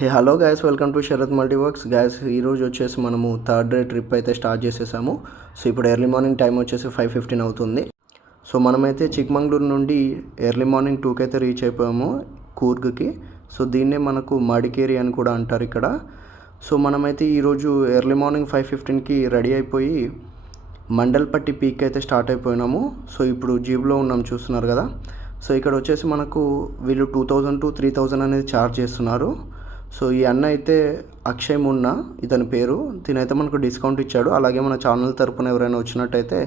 Hey hello guys, welcome to Sharath Multiworks. Guys ఈరోజు వచ్చేసి మనము థర్డ్ డే ట్రిప్ అయితే స్టార్ట్ చేసేసాము. సో ఇప్పుడు ఎర్లీ మార్నింగ్ టైం వచ్చేసి 5:15 అవుతుంది. సో మనమైతే చిక్మంగళూరు నుండి ఎర్లీ మార్నింగ్ 2కి అయితే రీచ్ అయిపోయాము కూర్గ్కి. సో దీన్నే మనకు మడికేరి అని కూడా అంటారు ఇక్కడ. సో మనమైతే ఈరోజు ఎర్లీ మార్నింగ్ 5:15కి రెడీ అయిపోయి మండల్పట్టి పీక్ అయితే స్టార్ట్ అయిపోయినాము. సో ఇప్పుడు జీబ్లో ఉన్నాం, చూస్తున్నారు కదా. సో ఇక్కడ వచ్చేసి మనకు వీళ్ళు 2000 to 3000 అనేది ఛార్జ్ చేస్తున్నారు. సో ఈ అన్న అయితే అక్షయ్ మున్నా ఇతని పేరు. తినైతే మనకు డిస్కౌంట్ ఇచ్చాడు. అలాగే మన ఛానల్ తరపున ఎవరైనా వచ్చినట్టయితే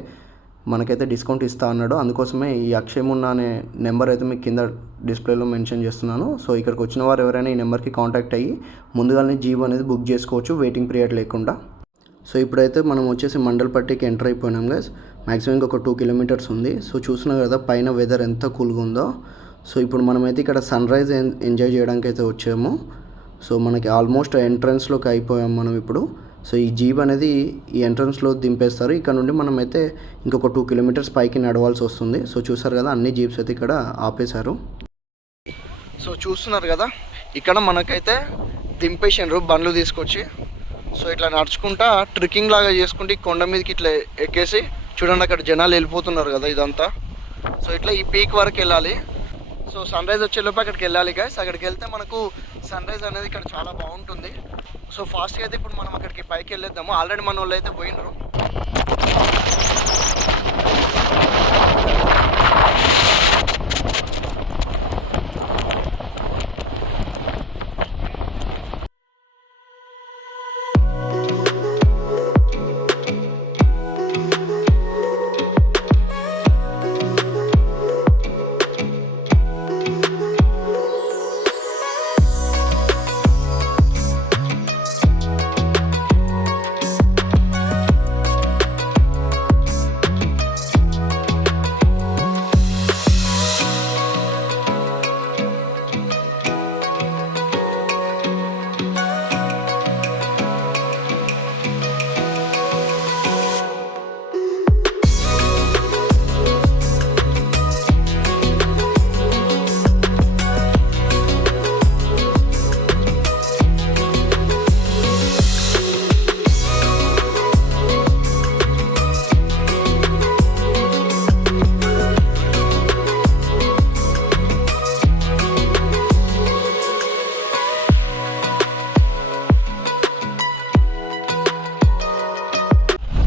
మనకైతే డిస్కౌంట్ ఇస్తా అన్నాడు. అందుకోసమే ఈ అక్షయ్ మున్నా అనే నెంబర్ అయితే మీకు కింద డిస్ప్లేలో మెన్షన్ చేస్తున్నాను. సో ఇక్కడికి వచ్చిన వారు ఎవరైనా ఈ నెంబర్కి కాంటాక్ట్ అయ్యి ముందుగానే జీప్ అనేది బుక్ చేసుకోవచ్చు, వెయిటింగ్ పీరియడ్ లేకుండా. సో ఇప్పుడైతే మనం వచ్చేసి మండల్పట్టికి ఎంటర్ అయిపోయినాం గైస్. మ్యాక్సిమం ఇంకొక 2 kilometers ఉంది. సో చూస్తున్నారు కదా పైన వెదర్ ఎంత కూల్గా ఉందో. సో ఇప్పుడు మనమైతే ఇక్కడ సన్ రైజ్ ఎంజాయ్ చేయడానికి అయితే వచ్చాము. సో మనకి ఆల్మోస్ట్ ఎంట్రన్స్లోకి అయిపోయాం మనం ఇప్పుడు. సో ఈ జీప్ అనేది ఈ ఎంట్రన్స్లో దింపేస్తారు. ఇక్కడ నుండి మనమైతే ఇంకొక 2 kilometers పైకి నడవాల్సి వస్తుంది. సో చూసారు కదా అన్ని జీప్స్ అయితే ఇక్కడ ఆపేశారు. సో చూస్తున్నారు కదా ఇక్కడ మనకైతే దింపేసారు బండ్లు తీసుకొచ్చి. సో ఇట్లా నడుచుకుంటా ట్రెక్కింగ్ లాగా చేసుకుంటే కొండ మీదకి ఇట్లా ఎక్కేసి చూడండి అక్కడ జనాలు వెళ్ళిపోతున్నారు కదా ఇదంతా. సో ఇట్లా ఈ పీక్ వరకు వెళ్ళాలి. సో సన్ రైజ్ వచ్చేలోపు అక్కడికి వెళ్ళాలి గైస్. అక్కడికి వెళ్తే మనకు సన్ రైజ్ అనేది ఇక్కడ చాలా బాగుంటుంది. సో ఫాస్ట్గా అయితే ఇప్పుడు మనం అక్కడికి పైకి వెళ్ళేద్దాము. ఆల్రెడీ మన వాళ్ళు అయితే పోయినరు.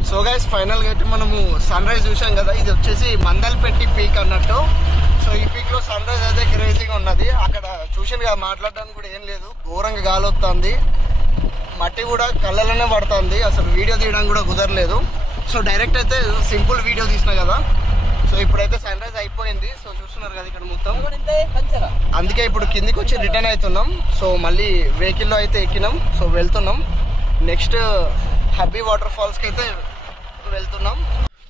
సో గైస్ ఫైనల్గా అయితే మనము సన్ రైజ్ చూసాం కదా. ఇది వచ్చేసి మండల్పట్టి పీక్ అన్నట్టు. సో ఈ పీక్లో సన్ రైజ్ అయితే క్రేజీగా ఉన్నది. అక్కడ చూసాను కదా మాట్లాడడానికి కూడా ఏం లేదు, ఘోరంగా గాలి వస్తుంది, మట్టి కూడా కళ్ళలోనే పడుతుంది. అసలు వీడియో తీయడానికి కూడా కుదరలేదు. సో డైరెక్ట్ అయితే సింపుల్ వీడియో తీసిన కదా. సో ఇప్పుడైతే సన్ రైజ్ అయిపోయింది. సో చూస్తున్నారు కదా ఇక్కడ మొత్తం. అందుకే ఇప్పుడు కిందికి వచ్చి రిటర్న్ అవుతున్నాం. సో మళ్ళీ వెహికల్లో అయితే ఎక్కినాం. సో వెళ్తున్నాం నెక్స్ట్ హబ్బీ వాటర్ ఫాల్స్కి అయితే వెళ్తున్నాం.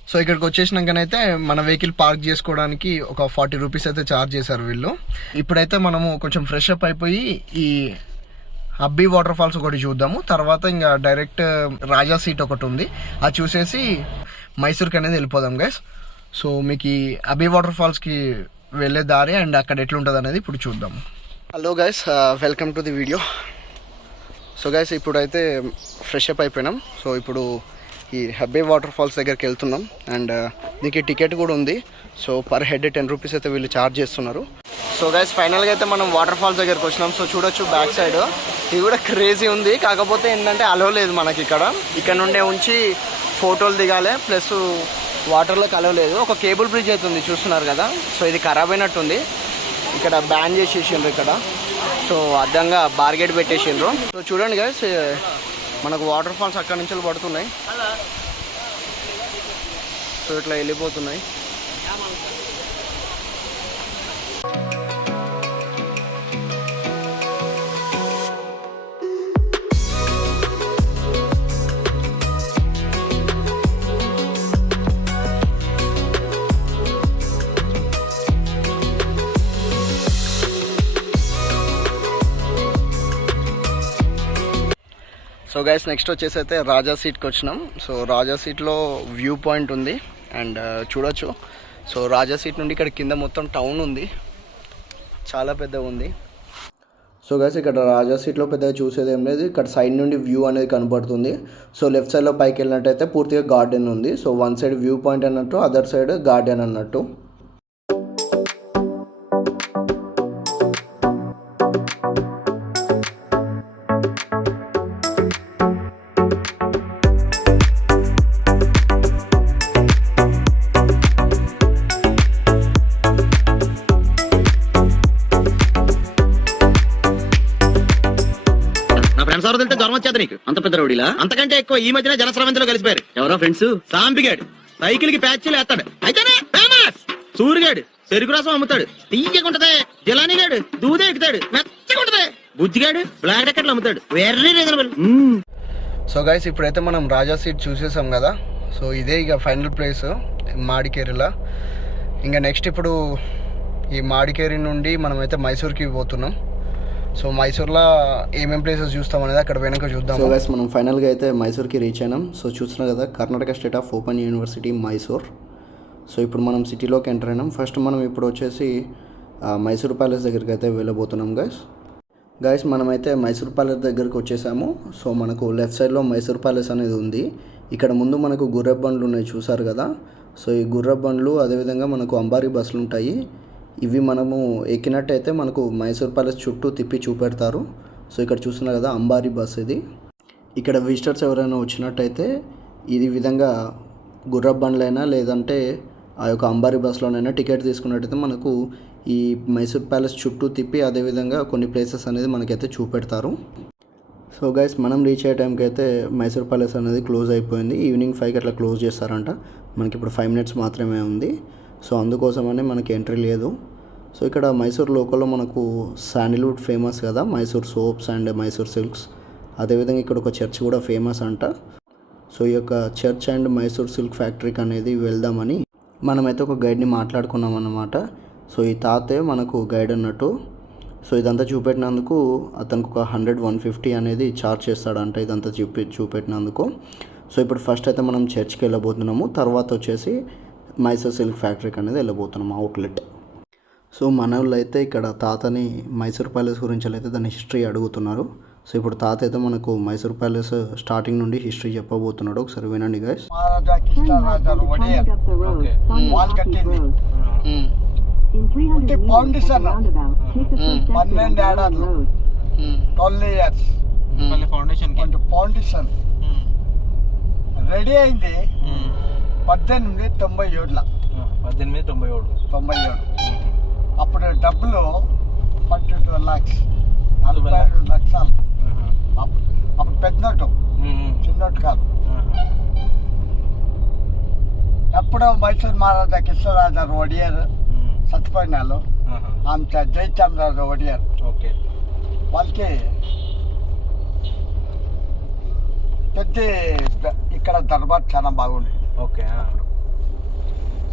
సో ఇక్కడికి వచ్చేసినాకనైతే మన వెహికల్ పార్క్ చేసుకోవడానికి ఒక 40 rupees అయితే ఛార్జ్ చేశారు వీళ్ళు. ఇప్పుడైతే మనము కొంచెం ఫ్రెష్ అప్ అయిపోయి ఈ హబ్బీ వాటర్ ఫాల్స్ ఒకటి చూద్దాము. తర్వాత ఇంకా డైరెక్ట్ రాజా సీట్ ఒకటి ఉంది, అది చూసేసి మైసూర్కి అనేది వెళ్ళిపోదాం గైస్. సో మీకు ఈ హబ్బీ వాటర్ ఫాల్స్కి వెళ్ళే దారి అండ్ అక్కడ ఎట్లుంటుంది అనేది ఇప్పుడు చూద్దాము. Hello guys, welcome to the video. So guys ఇప్పుడైతే ఫ్రెష్ అప్ అయిపోయినాం. సో ఇప్పుడు ఈ హబ్బీ వాటర్ ఫాల్స్ దగ్గరికి వెళ్తున్నాం. అండ్ దీనికి టికెట్ కూడా ఉంది. సో పర్ హెడ్ 10 rupees అయితే వీళ్ళు ఛార్జ్ చేస్తున్నారు. సో గైస్ ఫైనల్గా అయితే మనం వాటర్ ఫాల్స్ దగ్గరికి వచ్చినాం. సో చూడొచ్చు బ్యాక్ సైడ్ ఇది కూడా క్రేజీ ఉంది. కాకపోతే ఏంటంటే అలవ్ లేదు మనకి ఇక్కడ నుండే ఉంచి ఫోటోలు దిగాలి, ప్లస్ వాటర్లోకి అలవ్ లేదు. ఒక కేబుల్ బ్రిడ్జ్ అవుతుంది చూస్తున్నారు కదా. సో ఇది ఖరాబ్ అయినట్టుంది, ఇక్కడ బ్యాన్ చేసేసిండ్రు ఇక్కడ. సో అద్దంగా బార్గెట్ పెట్టేసిండ్రు. సో చూడండి గైస్ మనకు వాటర్ ఫాల్స్ అక్కడి నుంచి పడుతున్నాయి. సో ఇట్లా వెళ్ళిపోతున్నాయి. సో గైస్ నెక్స్ట్ వచ్చేసి అయితే రాజా సీట్కి వచ్చినాం. సో రాజా సీట్లో వ్యూ పాయింట్ ఉంది అండ్ చూడొచ్చు. సో రాజా సీట్ నుండి ఇక్కడ కింద మొత్తం టౌన్ ఉంది, చాలా పెద్దగా ఉంది. సో గైస్ ఇక్కడ రాజా సీట్లో పెద్దగా చూసేది ఏం లేదు. ఇక్కడ సైడ్ నుండి వ్యూ అనేది కనపడుతుంది. సో లెఫ్ట్ సైడ్లో పైకి వెళ్ళినట్టయితే పూర్తిగా గార్డెన్ ఉంది. So one side view point అన్నట్టు, అదర్ సైడ్ గార్డెన్ అన్నట్టు. జ్వరం వచ్చేది నీకు అంత పెద్ద రౌడీలా? అంతకంటే ఎక్కువ ఈ మధ్యన జనస్రవంతిలో కలిసిపోయారు. ఎవరో ఫ్రెండ్స్? సాంపిగాడు సైకిల్ కి ప్యాచ్లు వేస్తాడు, అయితేనే ఫేమస్. సూరిగాడు చెరుకు రసం అమ్ముతాడు, తీయకుంటదే. జిలానీగాడు దూదే ఎక్కుతాడు, మెచ్చకుంటదే. బుజ్జిగాడు బ్లాక్ టికెట్లు అమ్ముతాడు, వెరీ రీజనబుల్. సో గైస్ ఇప్పుడైతే మనం రాజా సీట్ చూసేసాం కదా. సో ఇదే ఇక ఫైనల్ ప్లేస్ మాడికేరిలా. ఇంకా నెక్స్ట్ ఇప్పుడు ఈ మాడికేరి నుండి మనమైతే మైసూర్కి పోతున్నాం. సో మైసూర్లో ఏమేమి ప్లేసెస్ చూస్తాం అనేది అక్కడ వెనక చూద్దాం. సో గైస్ మనం ఫైనల్గా అయితే మైసూర్కి రీచ్ అయినాం. సో చూస్తున్నాం కదా, Karnataka state of open university Mysore. So ఇప్పుడు మనం సిటీలోకి ఎంటర్ అయినాం. ఫస్ట్ మనం ఇప్పుడు వచ్చేసి మైసూర్ ప్యాలెస్ దగ్గరికి అయితే వెళ్ళబోతున్నాం గైస్ మనమైతే మైసూర్ ప్యాలెస్ దగ్గరికి వచ్చేసాము. సో మనకు లెఫ్ట్ సైడ్లో మైసూర్ ప్యాలెస్ అనేది ఉంది. ఇక్కడ ముందు మనకు గుర్రపు బండ్లు ఉన్నాయి చూసారు కదా. సో ఈ గుర్రపు బండ్లు అదేవిధంగా మనకు అంబారీ బస్సులు ఉంటాయి. ఇవి మనము ఎక్కినట్టయితే మనకు మైసూర్ ప్యాలెస్ చుట్టూ తిప్పి చూపెడతారు. సో ఇక్కడ చూస్తున్నారు కదా అంబారీ బస్ ఇది. ఇక్కడ విజిటర్స్ ఎవరైనా వచ్చినట్టయితే ఇది విధంగా గుర్రపు బండ్లైనా లేదంటే ఆ యొక్క అంబారీ బస్లోనైనా టికెట్ తీసుకున్నట్టయితే మనకు ఈ మైసూర్ ప్యాలెస్ చుట్టూ తిప్పి అదేవిధంగా కొన్ని ప్లేసెస్ అనేది మనకైతే చూపెడతారు. సో గైస్ మనం రీచ్ అయ్యే టైంకి అయితే మైసూర్ ప్యాలెస్ అనేది క్లోజ్ అయిపోయింది. ఈవినింగ్ 5కి అట్లా క్లోజ్ చేస్తారంట. మనకి ఇప్పుడు 5 మినిట్స్ మాత్రమే ఉంది. సో అందుకోసమని మనకి ఎంట్రీ లేదు. సో ఇక్కడ మైసూర్ లోకల్లో మనకు శాండిల్వుడ్ ఫేమస్ కదా, Mysore soaps and Mysore silks. అదేవిధంగా ఇక్కడ ఒక చర్చ్ కూడా ఫేమస్ అంట. సో ఈ యొక్క చర్చ్ అండ్ మైసూర్ సిల్క్ ఫ్యాక్టరీకి అనేది వెళ్దామని మనమైతే ఒక గైడ్ని మాట్లాడుకున్నాం అన్నమాట. సో ఈ తాతే మనకు గైడ్ అన్నట్టు. సో ఇదంతా చూపెట్టినందుకు అతనికి ఒక 100-150 అనేది ఛార్జ్ చేస్తాడంట ఇదంతా చూపెట్టినందుకు. సో ఇప్పుడు ఫస్ట్ అయితే మనం చర్చ్కి వెళ్ళబోతున్నాము. తర్వాత వచ్చేసి మైసూర్ సిల్క్ ఫ్యాక్టరీకి అనేది వెళ్ళబోతున్నాం అవుట్లెట్. సో మన వాళ్ళు అయితే ఇక్కడ తాతని మైసూర్ ప్యాలెస్ గురించి అయితే దాని హిస్టరీ అడుగుతున్నారు. సో ఇప్పుడు తాత అయితే మనకు మైసూర్ ప్యాలెస్ స్టార్టింగ్ నుండి హిస్టరీ చెప్పబోతున్నాడు. ఒకసారి వినండి గైస్. రెడీ అయింది 1897. అప్పుడు డబ్బులు 42 lakhs, 42 లక్షలు. అప్పుడు పెద్ద నోటు, చిన్న నోటు కాదు. ఎప్పుడో మైసూర్ మహారాజా కృష్ణరాజు ఒడియర్ చచ్చిపోయినారు. ఆమె జయచామరాజు ఒడియర్. వాళ్ళకి పెద్ద ఇక్కడ దర్బార్ చాలా బాగుంది.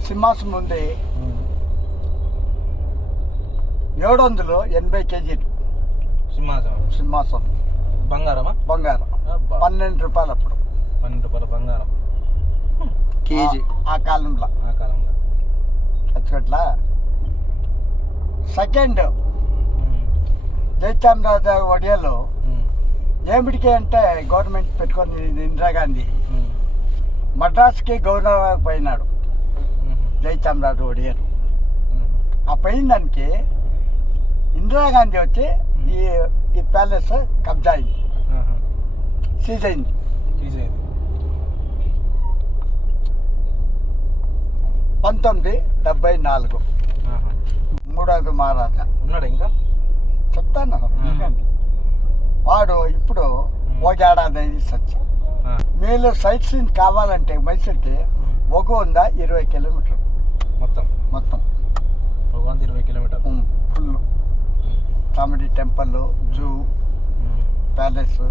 సింహాసనం ఉంది 780 kg సింహాసనం. బంగారం 12 రూపాయలు అప్పుడు. 12 రూపాయల బంగారం కేజీ ఆ కాలంలో. అట్లా సెకండ్ జయచామరాజు ఒడియాలో ఏమిటికి అంటే గవర్నమెంట్ పెట్టుకొని ఇందిరాగాంధీ మద్రాస్కి గవర్నర్ పోయినాడు జయచామరాజు ఒడియర్. ఆ పోయిన దానికి ఇందిరాగాంధీ వచ్చి ఈ ప్యాలెస్ కబ్జా అయింది, సీజ్ అయింది. 1974 మూడోది మహారాజా ఉన్నాడు. ఇంకా చెప్తాను. వాడు ఇప్పుడు ఒక ఏడాది సచ్చి. మీరు సైట్ సీన్ కావాలంటే మైసూర్కి ఒక 20 కిలోమీటర్ మొత్తం 20 కిలోమీటర్ ఫుల్. కామెడీ టెంపుల్, జూ, ప్యాలెస్,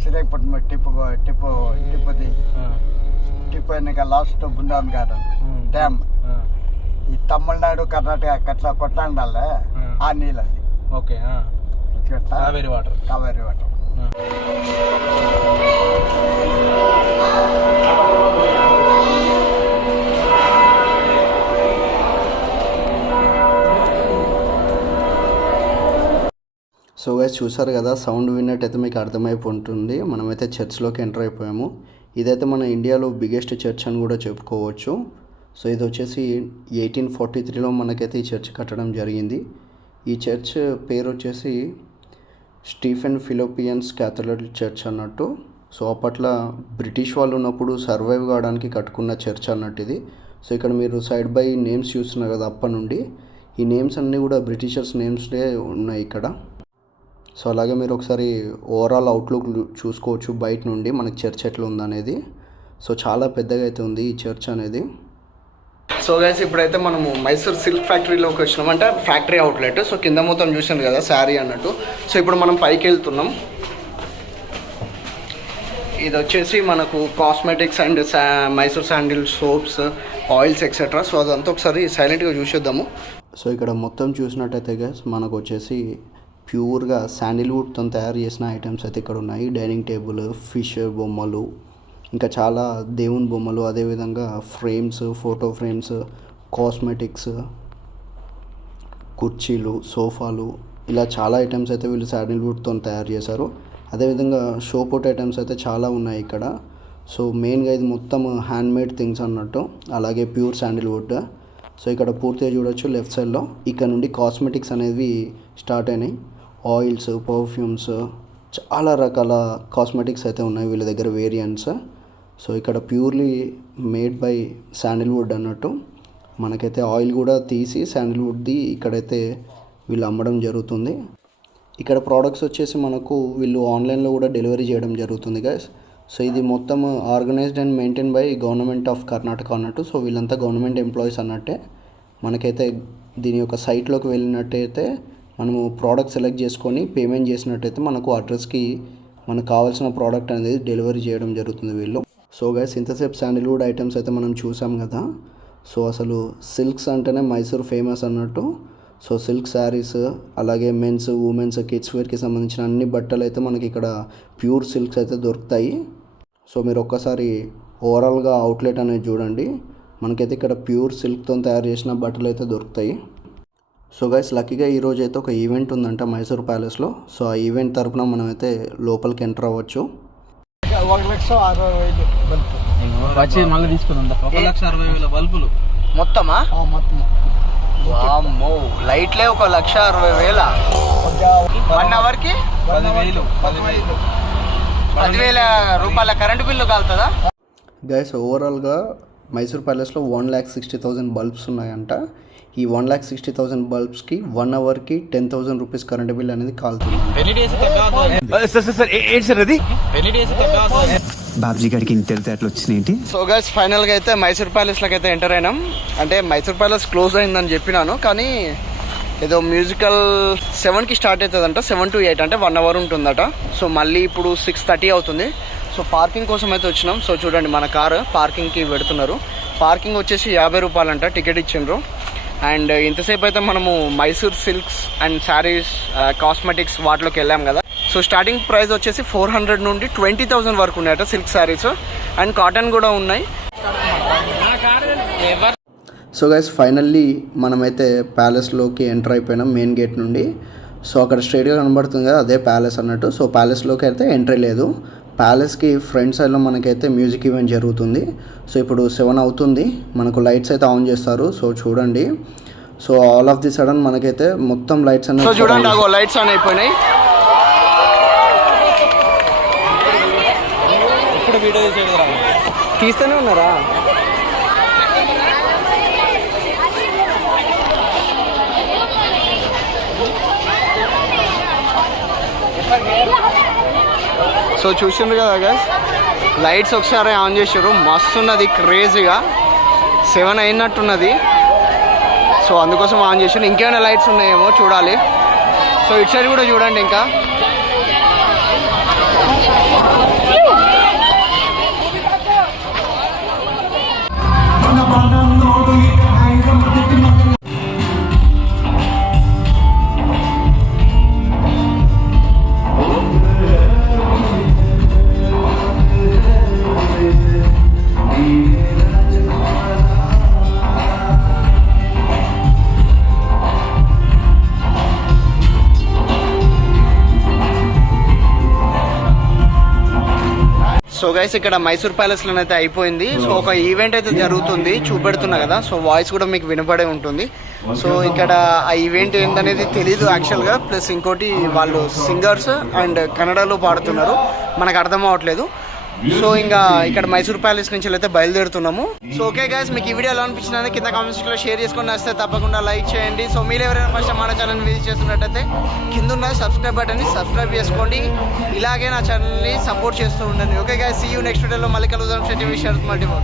శ్రీరంగపట్నం టిప్పుది అయినాక లాస్ట్ బృందావన్ గార్డెన్, డ్యామ్. ఈ తమిళనాడు కర్ణాటక కట్ల కొట్లాడాలే ఆ నీళ్ళు అది. కావేరీ వాటర్. సో గైస్ చూసారు కదా, సౌండ్ విన్నట్టయితే మీకు అర్థమైపోయి ఉంటుంది. మనమైతే చర్చ్లోకి ఎంటర్ అయిపోయాము. ఇదైతే మన ఇండియాలో బిగ్గెస్ట్ చర్చ్ అని కూడా చెప్పుకోవచ్చు. సో ఇది వచ్చేసి 1843లో మనకైతే ఈ చర్చ్ కట్టడం జరిగింది. ఈ చర్చ్ పేరు వచ్చేసి స్టీఫెన్ ఫిలోపియన్స్ క్యాథడ్రల్ చర్చ్ అన్నట్టు. సో అప్పట్లో బ్రిటిష్ వాళ్ళు ఉన్నప్పుడు సర్వైవ్ కావడానికి కట్టుకున్న చర్చ్ అన్నట్టు ఇది. సో ఇక్కడ మీరు సైడ్ బై నేమ్స్ చూస్తున్నారు కదా, అప్పటి నుండి ఈ నేమ్స్ అన్నీ కూడా బ్రిటిషర్స్ నేమ్స్లే ఉన్నాయి ఇక్కడ. సో అలాగే మీరు ఒకసారి ఓవరాల్ అవుట్లుక్ చూసుకోవచ్చు బయట నుండి మనకి చర్చ్ ఎట్లా ఉందనేది. సో చాలా పెద్దగా అయితే ఉంది ఈ చర్చ్ అనేది. సో గైస్ ఇప్పుడైతే మనము మైసూర్ సిల్క్ ఫ్యాక్టరీలోకి వచ్చినాం, అంటే ఫ్యాక్టరీ అవుట్లెట్. సో కింద మొత్తం చూసాను కదా శారీ అన్నట్టు. సో ఇప్పుడు మనం పైకి వెళ్తున్నాం. ఇది వచ్చేసి మనకు cosmetics and Mysore sandal soaps, oils etcetera. So అదంతా ఒకసారి సైలెంట్గా చూసేద్దాము. సో ఇక్కడ మొత్తం చూసినట్టయితే గైస్ మనకు వచ్చేసి ప్యూర్గా శాండిల్వుడ్తో తయారు చేసిన ఐటమ్స్ అయితే ఇక్కడ ఉన్నాయి. డైనింగ్ టేబుల్, ఫిష్ బొమ్మలు, ఇంకా చాలా దేవుని బొమ్మలు, అదేవిధంగా ఫ్రేమ్స్, ఫోటో ఫ్రేమ్స్, కాస్మెటిక్స్, కుర్చీలు, సోఫాలు, ఇలా చాలా ఐటమ్స్ అయితే వీళ్ళు శాండిల్వుడ్తో తయారు చేశారు. అదేవిధంగా షోపోట్ ఐటమ్స్ అయితే చాలా ఉన్నాయి ఇక్కడ. సో మెయిన్గా ఇది మొత్తం హ్యాండ్మేడ్ థింగ్స్ అన్నట్టు, అలాగే ప్యూర్ శాండిల్వుడ్. సో ఇక్కడ పూర్తిగా చూడొచ్చు లెఫ్ట్ సైడ్లో. ఇక్కడ నుండి కాస్మెటిక్స్ అనేవి స్టార్ట్ అయినాయి. ఆయిల్స్, పర్ఫ్యూమ్స్, చాలా రకాల కాస్మెటిక్స్ అయితే ఉన్నాయి వీళ్ళ దగ్గర వేరియంట్స్. సో ఇక్కడ ప్యూర్లీ మేడ్ బై శాండిల్వుడ్ అన్నట్టు. మనకైతే ఆయిల్ కూడా తీసి శాండిల్వుడ్ది ఇక్కడైతే వీళ్ళు అమ్మడం జరుగుతుంది. ఇక్కడ ప్రోడక్ట్స్ వచ్చేసి మనకు వీళ్ళు ఆన్లైన్లో కూడా డెలివరీ చేయడం జరుగుతుంది గైస్. సో ఇది మొత్తం organised and maintain by government of Karnataka అన్నట్టు. సో వీళ్ళంతా గవర్నమెంట్ ఎంప్లాయీస్ అన్నట్టే. మనకైతే దీని యొక్క సైట్లోకి వెళ్ళినట్టయితే మనము ప్రోడక్ట్ సెలెక్ట్ చేసుకొని పేమెంట్ చేసినట్టయితే మనకు అడ్రస్కి మనకు కావాల్సిన ప్రోడక్ట్ అనేది డెలివరీ చేయడం జరుగుతుంది వీళ్ళు. సో గైస్ ఇంతసేపు శాండిల్వుడ్ ఐటమ్స్ అయితే మనం చూసాం కదా. సో అసలు సిల్క్స్ అంటేనే మైసూర్ ఫేమస్ అన్నట్టు. సో సిల్క్ శారీస్, అలాగే మెన్స్, ఉమెన్స్, కిడ్స్ వేర్కి సంబంధించిన అన్ని బట్టలు అయితే మనకి ఇక్కడ ప్యూర్ సిల్క్స్ అయితే దొరుకుతాయి. సో మీరు ఒక్కసారి ఓవరాల్గా అవుట్లెట్ అనేది చూడండి. మనకైతే ఇక్కడ ప్యూర్ సిల్క్తో తయారు చేసిన బట్టలు అయితే దొరుకుతాయి. సో గైస్ లక్కీగా ఈరోజు అయితే ఒక ఈవెంట్ ఉందంట మైసూర్ ప్యాలెస్లో. సో ఆ ఈవెంట్ తరపున మనమైతే లోపలికి ఎంటర్ అవ్వచ్చు. 1,60,000 వచ్చి మళ్ళీ తీసుకుందా 1,60,000 బల్బులు మొత్తమా? మొత్తం వామ్మో, లైట్లే 1,60,000. 1 అవర్కి 10,000 రూపాయల కరెంటు బిల్లు కాలుతుందా గైస్? ఓవరాల్గా మైసూర్ ప్యాలెస్లో 1,60,000 బల్బ్స్ ఉన్నాయంట. ఈ 1,60,000 బల్బ్స్కి 1 అవర్కి 10,000 రూపీస్ కరెంట్ బిల్ అనేది కాలుతుంది. బాబ్జీ గారికి ఇంత అట్లా వచ్చినాయి. సో గైస్ ఫైనల్గా అయితే మైసూర్ ప్యాలెస్లోకి అయితే ఎంటర్ అయినాం. అంటే మైసూర్ ప్యాలెస్ క్లోజ్ అయిందని చెప్పినాను, కానీ ఏదో మ్యూజికల్ 7కి స్టార్ట్ అవుతుందంట, 7 to 8 అంటే 1 అవర్ ఉంటుందట. సో మళ్ళీ ఇప్పుడు 6:30 అవుతుంది. సో పార్కింగ్ కోసం అయితే వచ్చినాం. సో చూడండి మన కారు పార్కింగ్కి పెడుతున్నారు. పార్కింగ్ వచ్చేసి 50 రూపాయలంట, టికెట్ ఇచ్చిండ్రు. అండ్ ఇంతసేపు అయితే మనము Mysore silks and saris, cosmetics వాటిలోకి వెళ్ళాం కదా. సో స్టార్టింగ్ ప్రైస్ వచ్చేసి 400 నుండి 20,000 వరకు ఉన్నాయట సిల్క్ శారీస్, అండ్ కాటన్ కూడా ఉన్నాయి. సో గైస్ ఫైనల్లీ మనమైతే ప్యాలెస్లోకి ఎంటర్ అయిపోయినాం మెయిన్ గేట్ నుండి. సో అక్కడ స్ట్రైట్గా కనబడుతుంది కదా, అదే ప్యాలెస్ అన్నట్టు. సో ప్యాలెస్లోకి అయితే ఎంట్రీ లేదు. ప్యాలెస్కి ఫ్రంట్ సైడ్లో మనకైతే మ్యూజిక్ ఈవెంట్ జరుగుతుంది. సో ఇప్పుడు 7 అవుతుంది, మనకు లైట్స్ అయితే ఆన్ చేస్తారు. సో చూడండి, so all of the sudden మనకైతే మొత్తం లైట్స్ అన్నీ చూడండి, లైట్స్ ఆన్ అయిపోయినాయి. ఇప్పుడు వీడియో తీస్తూనే ఉన్నారా? సో చూసిండ్రు కదా గైస్, లైట్స్ ఒకసారి ఆన్ చేసారు, మస్తు ఉన్నది, క్రేజీగా 7 అయినట్టున్నది. సో అందుకోసం ఆన్ చేసారు. ఇంకేమైనా లైట్స్ ఉన్నాయేమో చూడాలి. సో ఇటు సైడ్ కూడా చూడండి. ఇంకా సో గైస్ ఇక్కడ మైసూర్ ప్యాలెస్లో అయితే అయిపోయింది. సో ఒక ఈవెంట్ అయితే జరుగుతుంది, చూపెడుతున్నా కదా. సో వాయిస్ కూడా మీకు వినపడే ఉంటుంది. సో ఇక్కడ ఆ ఈవెంట్ ఏంటనేది తెలీదు యాక్చువల్గా. ప్లస్ ఇంకోటి వాళ్ళు సింగర్స్ అండ్ కన్నడలో పాడుతున్నారు, మనకు అర్థం అవ్వట్లేదు. సో ఇంకా ఇక్కడ మైసూర్ ప్యాలెస్ నుంచి అయితే బయలుదేరుతున్నాము. సో ఓకే గైస్, మీకు ఈ వీడియో ఎలా అనిపించిందని కింద కామెంట్స్ లో షేర్ చేసుకొని వస్తే తప్పకుండా లైక్ చేయండి. సో మీరు ఎవరైనా ఫస్ట్ మన ఛానల్ విజిట్ చేస్తున్నట్టయితే కింద ఉన్న సబ్స్క్రైబ్ బటన్ ని సబ్స్క్రైబ్ చేసుకోండి. ఇలాగే నా ఛానల్ని సపోర్ట్ చేస్తూ ఉండండి. Okay guys, see you next వీడియోలో మళ్ళీ కలుద్దాం.